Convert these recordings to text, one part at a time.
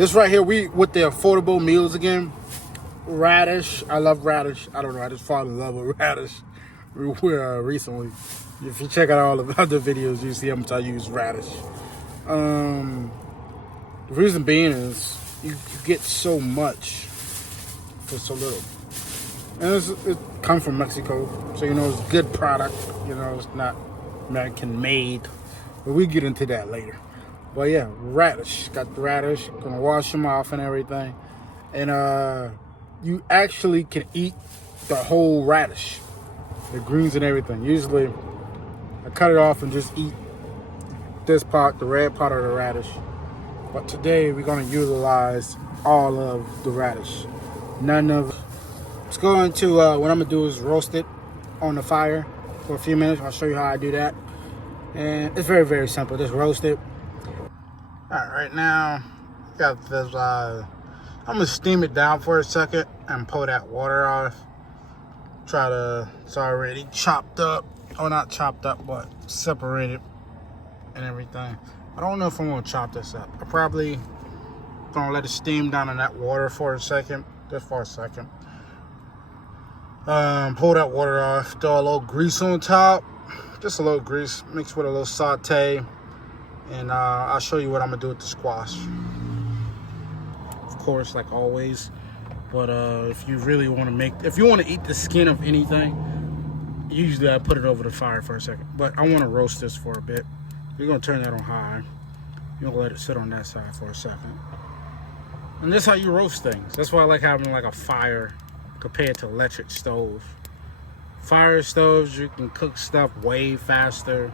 This right here, we with the affordable meals again. Radish. I love radish. I don't know. I just fall in love with radish recently. If you check out all the other videos, you see how much I use radish. The reason being is you get so much for so little. And it comes from Mexico, so you know it's a good product. You know, it's not American made. But we get into that later. But yeah, radish. Got the radish. Gonna wash them off and everything. And you actually can eat the whole radish, the greens and everything. Usually, I cut it off and just eat this part, the red part of the radish. But today, we're gonna utilize all of the radish. None of. Let's go into what I'm gonna do is roast it on the fire for a few minutes. I'll show you how I do that. And it's very, very simple. Just roast it. All right, now got this. I'm gonna steam it down for a second and pull that water off. It's already chopped up. Oh, not chopped up, but separated and everything. I don't know if I'm gonna chop this up. I probably gonna let it steam down in that water for a second, just for a second. Pull that water off. Throw a little grease on top. Just a little grease mixed with a little saute. And I'll show you what I'm gonna do with the squash. Of course, like always. But if you really want to if you want to eat the skin of anything, usually I put it over the fire for a second. But I want to roast this for a bit. You're gonna turn that on high. You're gonna let it sit on that side for a second. And that's how you roast things. That's why I like having like a fire compared to electric stove. Fire stoves, you can cook stuff way faster.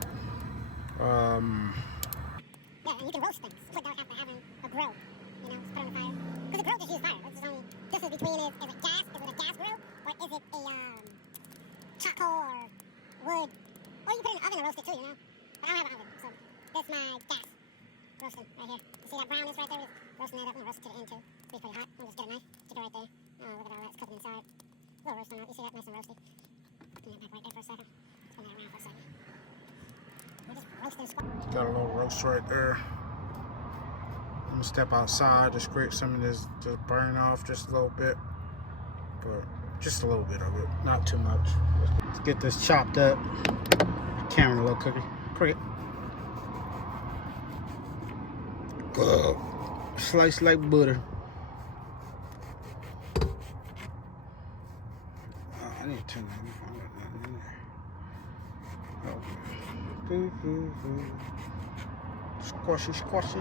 Yeah, and you can roast things without having a grill. You know, just put it on the fire. Because the grill just uses fire. It's only difference between is it gas? Is it a gas grill? Or is it a charcoal or wood? Or you put it in the oven and roast it too, you know? But I don't have an oven, so that's my gas roasting right here. You see that brownness right there? Just roasting that up. I'm gonna roast it to the end too. It's pretty hot. I'm just get a knife, stick it right there. Oh, look at all that's cooking inside. A little roast on that. You see that? Nice and roasty. Put that back right there for a second. Spin that around for a second. We're just roasting squash. Got a little roast right there. I'm gonna step outside to scrape some of this, just burn off just a little bit, but just a little bit of it, not too much. Let's get this chopped up. Camera, little cookie, cricket. Sliced like butter. Oh, I need to turn that in there. Squashy, squashy.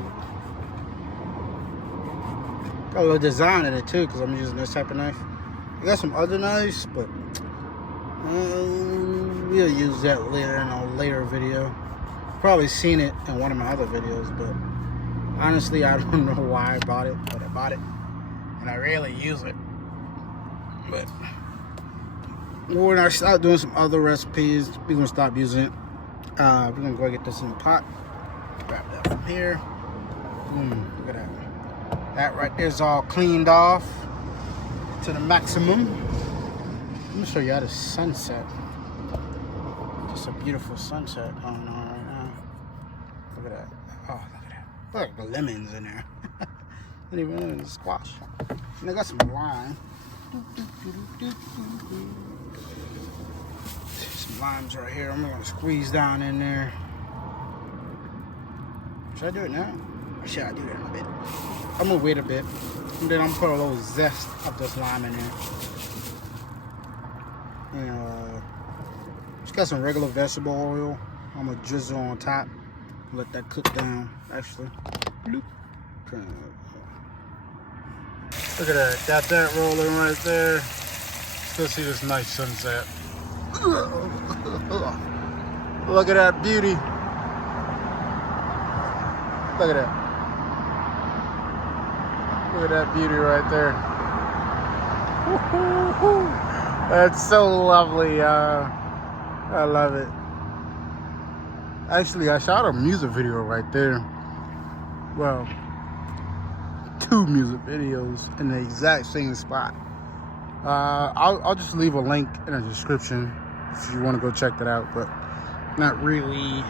Got a little design in it too, because I'm using this type of knife. I got some other knives, but we'll use that later in a later video. Probably seen it in one of my other videos, but honestly, I don't know why I bought it, but I bought it, and I rarely use it. But when I start doing some other recipes, we're gonna stop using it. We're gonna go get this in the pot. Grab that from here. Look at that. That right there is all cleaned off to the maximum. Let me show you how the sunset. Just a beautiful sunset going on right now. Look at that. Oh, look at that. Look at the lemons in there. Not even in the squash. And I got some lime. Some limes right here. I'm gonna squeeze down in there. Should I do it now? Or should I do it in a bit? I'm gonna wait a bit, and then I'm gonna put a little zest of this lime in there. And just got some regular vegetable oil. I'm gonna drizzle on top. Let that cook down. Actually, look at that. Got that rolling right there. Still see this nice sunset. Look at that beauty. Look at that. Look at that beauty right there. That's so lovely. I love it. Actually, I shot a music video right there. Well, 2 music videos in the exact same spot. I'll just leave a link in the description if you want to go check that out, but not really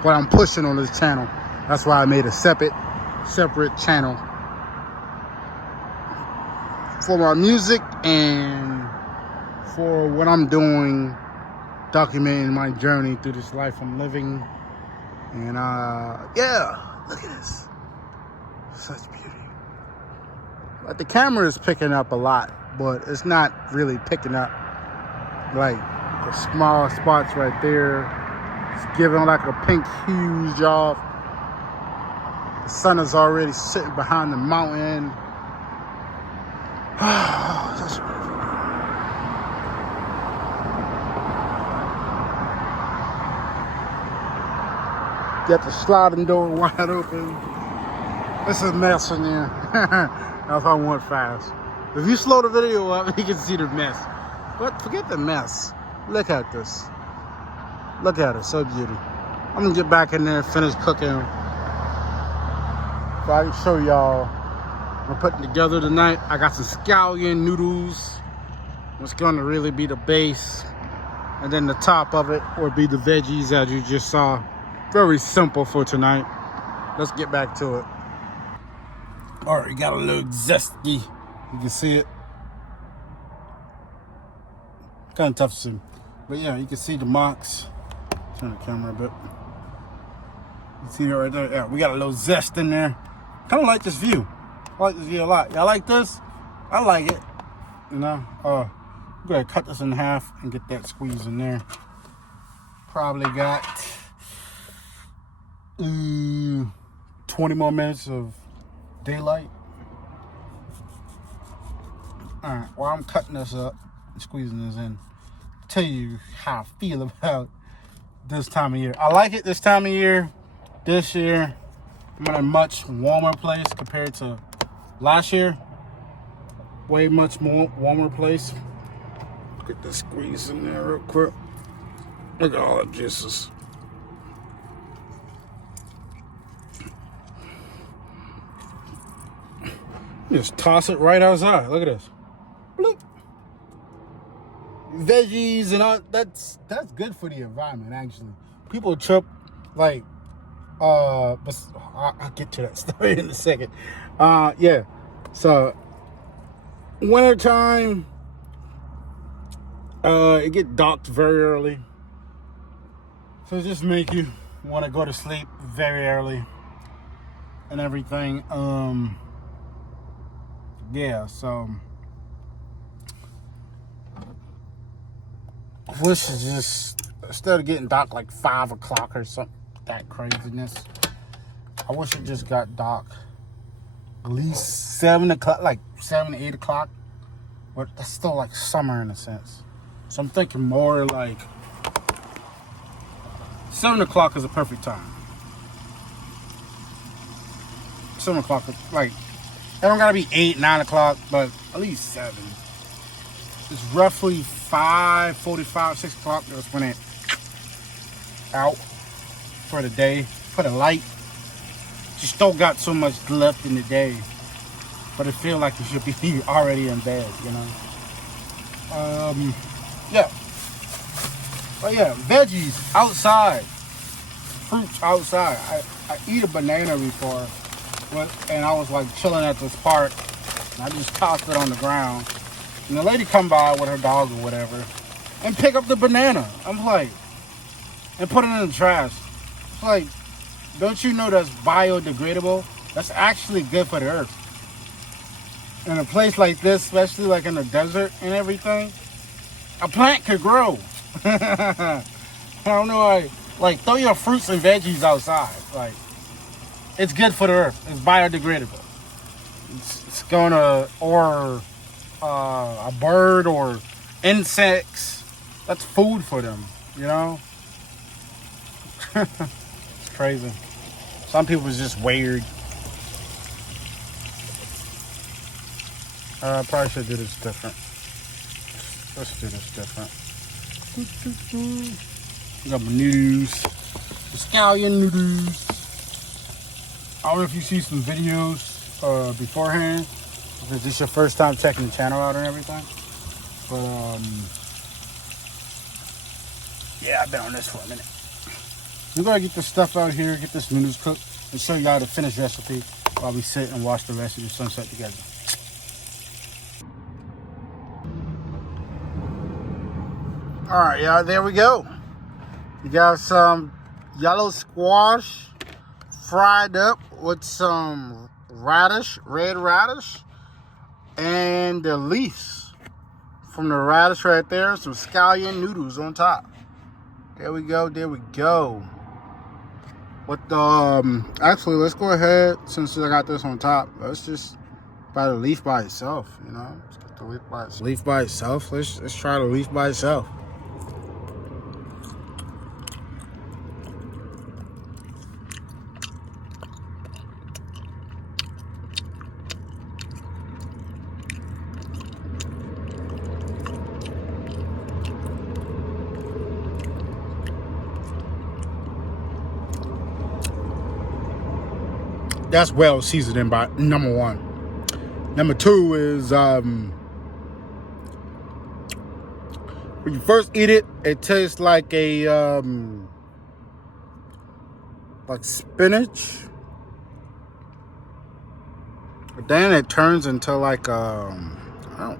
what I'm pushing on this channel. That's why I made a separate channel for my music and for what I'm doing, documenting my journey through this life I'm living. And yeah, look at this. Such beauty. Like the camera is picking up a lot, but it's not really picking up like the small spots right there. It's giving like a pink huge off. The sun is already sitting behind the mountain. Such beautiful. Get the sliding door wide open. It's a mess in there. If I went fast. If you slow the video up, you can see the mess. But forget the mess. Look at this. Look at it, so beauty. I'm gonna get back in there, finish cooking. So I can show y'all what I'm putting together tonight. I got some scallion noodles. What's gonna really be the base. And then the top of it will be the veggies as you just saw. Very simple for tonight. Let's get back to it. All right, got a little zesty. You can see it. Kind of tough to see. But yeah, you can see the mocks. Turn the camera a bit. You see it right there? Yeah, we got a little zest in there. Kind of like this view. I like this view a lot. Y'all like this? I like it. You know? I'm going to cut this in half and get that squeeze in there. Probably got 20 more minutes of daylight. Alright, while I'm cutting this up and squeezing this in, tell you how I feel about this time of year. I like it this time of year. This year, I'm in a much warmer place compared to last year. Way much more warmer place. Get the squeeze in there real quick. Look at all the juices. Just toss it right outside. Look at this. Bloop. Veggies and all. That's good for the environment, actually. People trip like but I'll get to that story in a second. Yeah. So wintertime, it get dark very early. So it just make you want to go to sleep very early and everything. Yeah, so wish is just instead of getting dark like 5 o'clock or something, that craziness. I wish it just got dark at least 7 o'clock, like 7 to 8 o'clock. But that's still like summer in a sense. So I'm thinking more like 7 o'clock is a perfect time. 7 o'clock is like, it don't gotta be 8, 9 o'clock, but at least 7. It's roughly 5:45, 6 o'clock. That's when it out for the day, for the light. Just don't got so much left in the day, but it feel like you should be already in bed, you know. Yeah. But yeah, veggies outside, fruits outside. I eat a banana before. And I was like chilling at this park, and I just tossed it on the ground. And the lady come by with her dog or whatever, and pick up the banana. I'm like, and put it in the trash. It's like, don't you know that's biodegradable? That's actually good for the earth. In a place like this, especially like in the desert and everything, a plant could grow. I don't know, like throw your fruits and veggies outside. Like, it's good for the earth. It's biodegradable. It's gonna, or a bird or insects. That's food for them, you know? It's crazy. Some people is just weird. I probably should do this different. Let's do this different. We got my noodles. The scallion noodles. I don't know if you see some videos beforehand, if this is your first time checking the channel out and everything. But yeah, I've been on this for a minute. We're gonna get this stuff out here, get this noodles cooked, and show y'all the finished recipe while we sit and watch the rest of the sunset together. All right, y'all, there we go. You got some yellow squash fried up with some radish, red radish, and the leaves from the radish right there. Some scallion noodles on top. There we go. There we go. With the actually, let's go ahead, since I got this on top. Let's just buy the leaf by itself. You know, let's get the leaf by itself. Leaf by itself. Let's try the leaf by itself. That's well seasoned by number one. Number two is when you first eat it, it tastes like a like spinach. But then it turns into like I don't.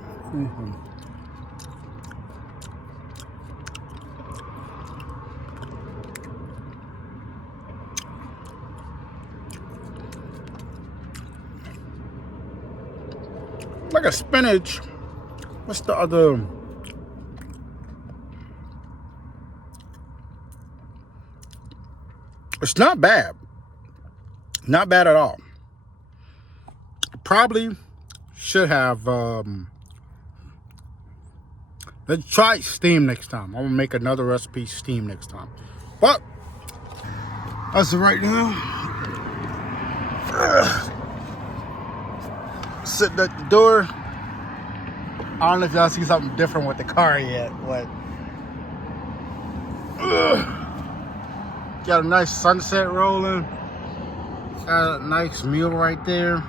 Like a spinach. What's the other? It's not bad. Not bad at all. Probably should have. Let's try steam next time. I'm gonna make another recipe steam next time. But as of right now, sitting at the door. I don't know if y'all see something different with the car yet, but got a nice sunset rolling. Got a nice meal right there.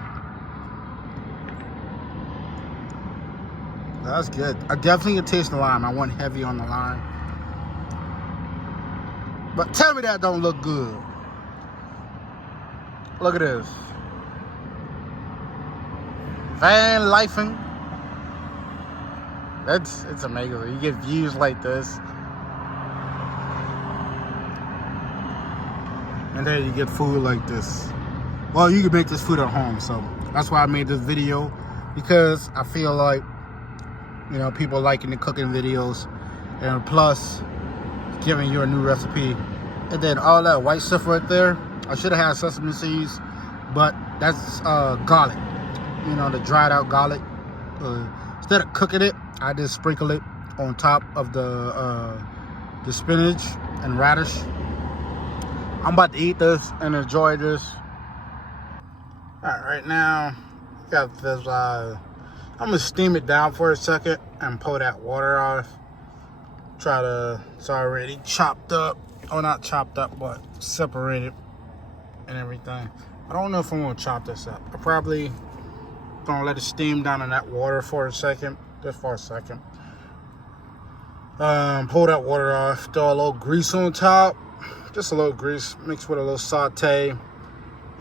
That's good. I definitely can taste the lime. I went heavy on the lime. But tell me that don't look good. Look at this. Van lifing. It's amazing. You get views like this. And then you get food like this. Well, you can make this food at home, so that's why I made this video, because I feel like, you know, people liking the cooking videos, and plus giving you a new recipe. And then all that white stuff right there, I should have had sesame seeds, but that's garlic, you know, the dried out garlic. Instead of cooking it, I just sprinkle it on top of the spinach and radish. I'm about to eat this and enjoy this. All right now, got this. I'm gonna steam it down for a second and pull that water off. It's already chopped up, or not chopped up, but separated and everything. I don't know if I'm gonna chop this up. I probably gonna let it steam down in that water for a second, just for a second. Pull that water off, throw a little grease on top, just a little grease, mixed with a little saute,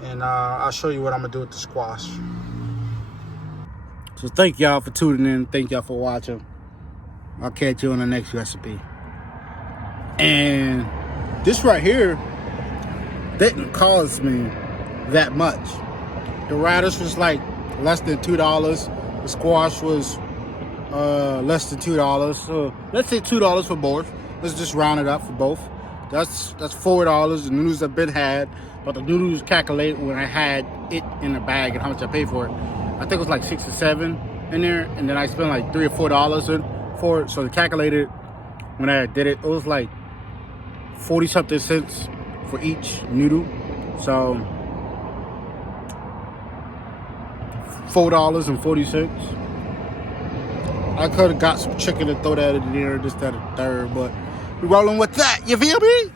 and I'll show you what I'm gonna do with the squash. So thank y'all for tuning in. Thank y'all for watching. I'll catch you on the next recipe. And this right here didn't cost me that much. The radish was like less than $2. The squash was less than $2. So let's say $2 for both. Let's just round it up for both. That's $4. The noodles have been had, but the noodles calculated when I had it in the bag and how much I paid for it. I think it was like $6 or $7 in there, and then I spent like $3 or $4 for it. So the calculated when I did it, it was like 40-something cents for each noodle. So $4.40. I could have got some chicken and throw that in there, just at a third, but we're rolling with that. You feel me?